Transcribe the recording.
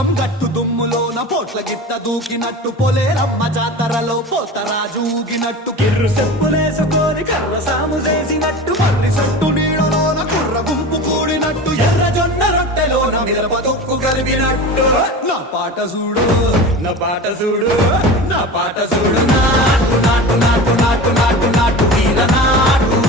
పుల్లం గట్టు దుమ్ములోన పోట్ల గిట్ట దూకినట్టు పొలేరమ్మ జాతరలో పోతరాజు ఊగినట్టు కిర్రు చెప్పులేసుకొని కర్ర సాము చేసినట్టు మర్రి సట్టు నీడలోన కుర్ర గుంపు కూడినట్టు ఎర్ర జొన్న రొట్టెలోన మిరప తొక్కు కలిపినట్టు నా పాట చూడు నా పాట చూడు నా పాట చూడు నాటు నాటు నాటు నాటు నాటు నాటు వీర నాటు